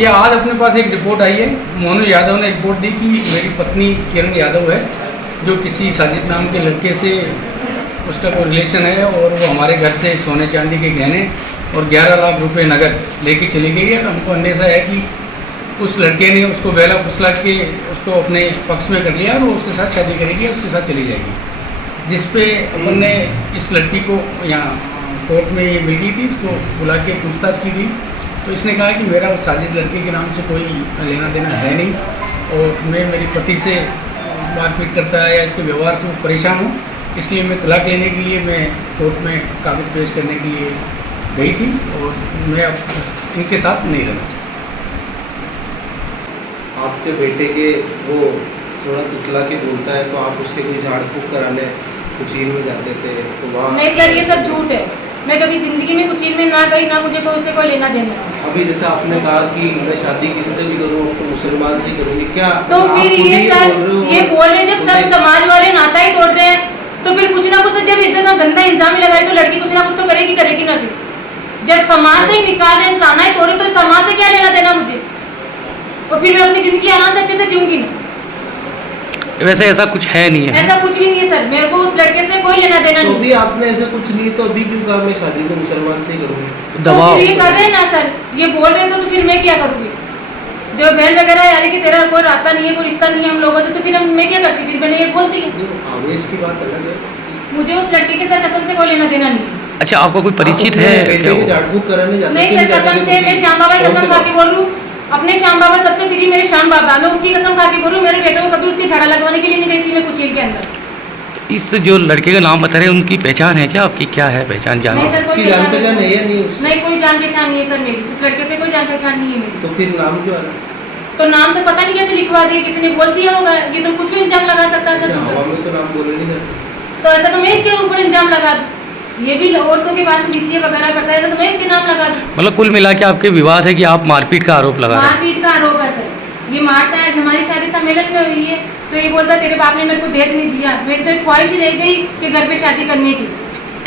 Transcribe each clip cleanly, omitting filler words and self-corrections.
ये आज अपने पास एक रिपोर्ट आई है। मोनू यादव ने रिपोर्ट दी कि मेरी पत्नी किरण यादव है, जो किसी साजिद नाम के लड़के से उसका कोई रिलेशन है, और वो हमारे घर से सोने चांदी के गहने और 11 लाख रुपए नगद लेके चली गई है। हमको अंदेशा है कि उस लड़के ने उसको बहला फुसला के उसको अपने पक्ष में कर लिया और वो उसके साथ शादी करेगी, उसके साथ चली जाएगी। जिस पे अपन ने इस लड़की को यहाँ कोर्ट में ये मिल गई थी, इसको बुला के पूछताछ की गई, तो इसने कहा कि मेरा उस साजिद लड़के के नाम से कोई लेना देना है नहीं, और मैं मेरे पति से मारपीट करता है या इसके व्यवहार से परेशान हूँ, इसलिए मैं तलाक लेने के लिए मैं कोर्ट में कागज पेश करने के लिए गई थी, और मैं अब इनके साथ नहीं रहना चाहता। आपके बेटे के वो थोड़ा तुतला के बोलता है, तो आप उसके कोई झाड़ फूक कराने कुचील में जाते थे, तो वहाँ नहीं सर, ये सब झूठ है। मैं कभी जिंदगी में कुचील में ना गई, ना मुझे कोई से कोई लेना देना है। अभी जैसे आपने कहा कि मैं शादी किसी से भी करूँ तो मुसलमान से ही करूँगी, क्या तो फिर ये सर ये बोल रहे, जब सब समाज वाले नाता ही तोड़ रहे हैं, तो फिर कुछ ना कुछ तो, जब इतना गंदा इंजाम ही लगाए तो लड़की कुछ ना कुछ तो करेगी ना। फिर जब समाज से ही निकाल रहे हैं, ताना ही तोड़े, तो समाज से क्या लेना देना मुझे, और फिर मैं अपनी जिंदगी आराम से अच्छे से जीऊंगी ना। वैसे ऐसा कुछ है नहीं है, ऐसा कुछ भी नहीं है सर, मेरे को उस लड़के से कोई लेना देना तो नहीं। भी आपने ऐसा कुछ नहीं, तो अभी क्यों कहा मैं शादी तो मुसलमान से ही करूँगी? तो फिर ये कर रहे हैं ना सर, ये बोल रहे हैं, तो फिर मैं क्या करूँगी? जो बहन वगैरह यानी कि तेरा कोई रास्ता नहीं है, कोई रिश्ता नहीं है हम लोगों से, तो फिर मैं क्या करती? फिर मैंने ये बोल दी। आवेश की बात अलग है, मुझे उस लड़के के साथ कसम से कोई लेना देना नहीं है। अच्छा आपका कोई परिचित है क्या वो? झाड़ फूक कराने जाते नहीं सर, कसम से मैं श्याम बाबा की कसम खा के बोल रही हूँ, अपने श्याम बाबा सबसे प्रिय मेरे श्याम बाबा, मैं उसकी कसम खा के बोल रही हूँ, मेरे बेटे को कभी उसके झाड़ा लगवाने के लिए नहीं गई थी मैं कुचील के अंदर। इस जो लड़के का नाम बता रहे हैं, उनकी पहचान है क्या आपकी? क्या है पहचान? जान नहीं सर, कोई जान पहचान पहचान है या नहीं? नहीं, कोई जान पहचान नहीं है सर मेरी, उस लड़के से कोई जान पहचान नहीं है मेरी। तो फिर नाम क्यों आ रहा है? तो नाम तो पता नहीं कैसे लिखवा दिया, किसी ने बोल दिया होगा, ये तो कुछ भी इल्जाम लगा सकता है सर। हवा में तो नाम बोले नहीं जाते, तो ऐसा तो मैं इसके ऊपर इल्जाम लगा दूं, ये भी औरतों के पास डीसीए वगैरह करता है, ऐसा तो मैं इसके नाम लगा दूं। मतलब कुल मिला के आपके विवाद है कि आप मारपीट का आरोप लगा रहे हैं? मारपीट का आरोप है सर, ये मारता है। हमारी शादी सम्मेलन में हुई है, तो ये बोलता तेरे बाप ने मेरे को दहेज नहीं दिया, मेरी तो एक ख्वाहिश ही रह गई कि घर पे शादी करने की।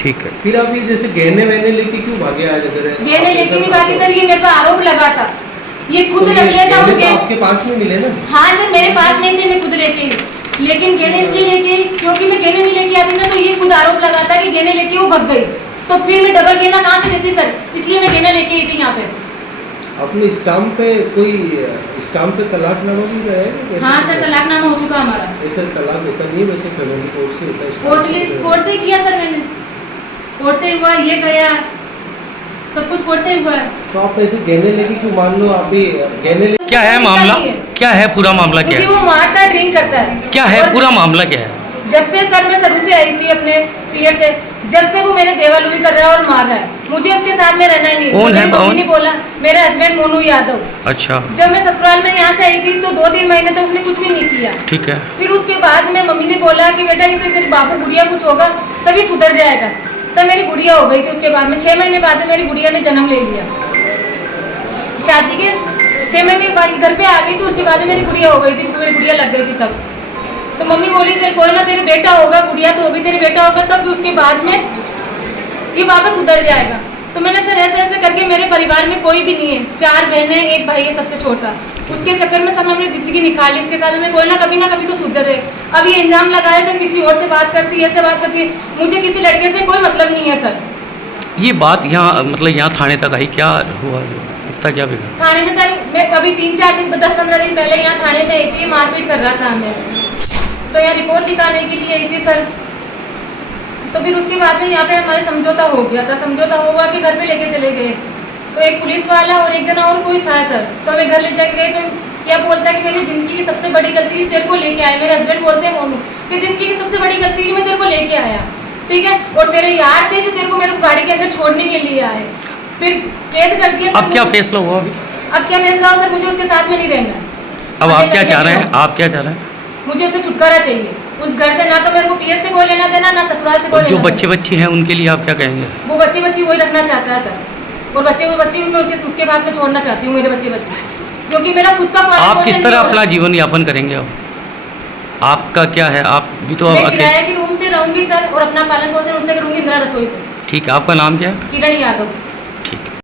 ठीक है, फिर आप ये जैसे गहने वहने लेके क्यों भागे आज? गहने लेके नहीं भागी सर, ये मेरे पर आरोप लगा था, ये खुद रख लेता उस गहने। आपके पास में मिले ना? हाँ सर, मेरे पास नहीं थे, मैं खुद लेके आई, लेकिन गहने इसलिए लेके आई क्योंकि मैं गहने नहीं लेके आती ना, तो ये खुद आरोप लगाता कि गहने लेके वो भग गई, तो फिर मैं डबल गहना कहाँ से देती सर, इसलिए मैं गहना लेके आई थी यहाँ पे। अपने स्टाम्प पे कोई स्टाम्प पे तलाकनामा भी है? हाँ सर, तलाकनामा हो चुका हमारा। ऐसा तलाक होता नहीं है वैसे, फैमिली कोर्ट से होता है। कोर्ट से किया सर मैंने, कोर्ट से हुआ, ये गया, सब कुछ कोर्ट से हुआ है। तो आप ऐसे गहने लेके क्यों? मान लो आप भी गहने ले... क्या है मामला? क्या है पूरा मामला? क्या मुझे है? वो मारता है, ड्रिंक करता है। क्या है पूरा मामला? क्या है? जब से सर मैं शुरू से आई थी अपने पीरियड से, जब से वो मेरे देवालुई कर रहा है और मार रहा है, मुझे उसके साथ में रहना ही नहीं। कौन है? मम्मी ने बोला, मेरे हस्बैंड मोनू यादव। अच्छा, जब मैं ससुराल में यहाँ से आई थी तो 2-3 महीने तक उसने कुछ भी नहीं किया। ठीक है। फिर उसके बाद में मम्मी ने बोला कि बेटा ये तेरे बाबू गुड़िया कुछ होगा तभी सुधर जाएगा, तब मेरी गुड़िया हो गई थी। उसके बाद में 6 महीने बाद में मेरी गुड़िया ने जन्म ले लिया, शादी के 6 महीने के बाद घर पे आ गई थी। उसके बाद में मेरी गुड़िया हो गई थी, मेरी गुड़िया लग गई थी तब। तो मम्मी बोली चल कोई ना, तेरे बेटा होगा, गुड़िया तो होगी, तेरे बेटा होगा तब उसके बाद में ये वापस सुधर जाएगा। तो मैंने सर ऐसे ऐसे करके, मेरे परिवार में कोई भी नहीं है, 4 बहनें, 1 भाई है सबसे छोटा, उसके चक्कर में सब हमने जिंदगी निकाली इसके साथ में, कोई ना कभी तो सुधरे। अब ये इल्जाम लगाए तो किसी और से बात करती है, ऐसे बात करती है, मुझे किसी लड़के से कोई मतलब नहीं है सर। ये बात यहाँ मतलब यहाँ थाने तक आई, क्या हुआ? इतना क्या बिगड़ा? थाने में सर मैं कभी 3-4 दिन 10-15 दिन पहले यहाँ थाने में आई थी, मारपीट कर रहा था हमें, तो यहाँ रिपोर्ट लिखाने के लिए आई थी सर। तो फिर उसके बाद में यहाँ पे हमारे समझौता हो गया था, समझौता हुआ कि घर पे लेके चले गए, तो एक पुलिस वाला और एक जना और कोई था सर, तो हमें घर ले जाके गए। तो क्या बोलता है कि मेरी जिंदगी की सबसे बड़ी गलती तेरे को लेके आया, मेरे हस्बैंड बोलते हैं मोनू कि जिंदगी की सबसे बड़ी गलती मैं तेरे को लेके आया, ठीक है, और तेरे यार थे जो तेरे को मेरे को गाड़ी के अंदर छोड़ने के लिए आए, फिर कैद कर दिया। अब क्या फैसला हुआ? अब क्या फैसला हो सर, मुझे उसके साथ में नहीं रहना। अब आप क्या चाह रहे हैं? आप क्या चाह रहे हैं? मुझे उसे छुटकारा चाहिए उस घर से, ना तो मेरे को पीयर से कोई लेना देना, ना ससुराल से कोई जो लेना बच्चे बच्ची हैं उनके लिए आप क्या कहेंगे? वो बच्चे वही रखना चाहता है सर, और बच्चे उसमें उसके पास में छोड़ना चाहती हूँ मेरे बच्चे, क्योंकि मेरा खुद का आप किस तरह अपना जीवन यापन करेंगे? अब आपका क्या है? आप भी तो मैं किराए के रूम से रहूंगी सर, और अपना पालन पोषण उससे करूंगी, इंदिरा रसोई से। ठीक है, आपका नाम क्या है? किरण यादव।